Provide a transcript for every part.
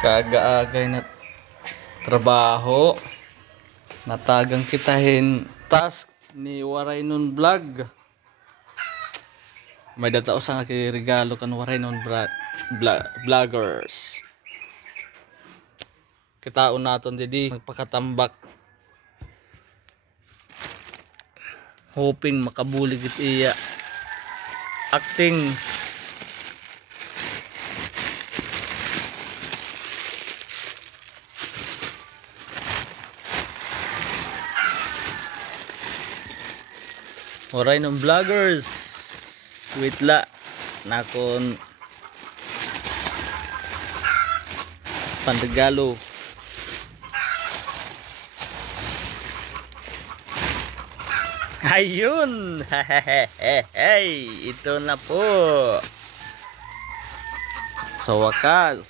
Kaagaagay na trabaho natagang kitahin task ni Waray Nun Vlog. May data usang regalo kan Waray Nun Vloggers. Kitaon naton didi magpakatambak, hoping makabulig it iya actings. Waray Nun Vloggers, wait la nakon pandegalo. Ayun, hey, ito na po sa wakas.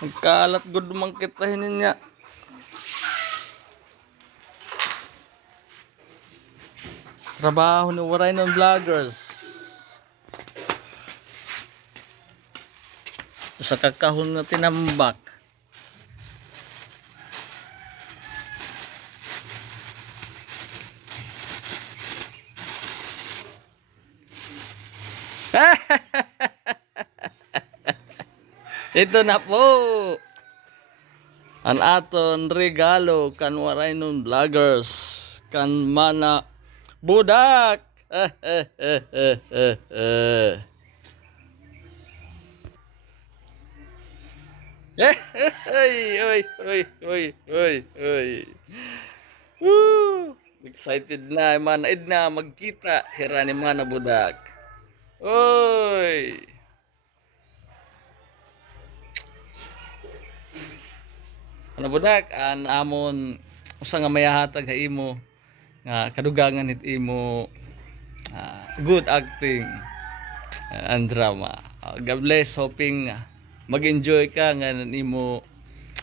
Nagkalat good man kita niya. Trabaho ni Waray Nun Vloggers. Sa kakahon na tinambak. Ito na po ang aton regalo kan Waray Nun Vloggers kan mana budak. Excited na man na magkita hirani mana budak. Oy. Ano budak an amon usa nga mayahatag ha imo nga kadugangan it imo good acting and drama. God bless, hoping mag-enjoy ka nga nimo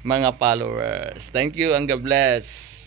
mga followers. Thank you and God bless.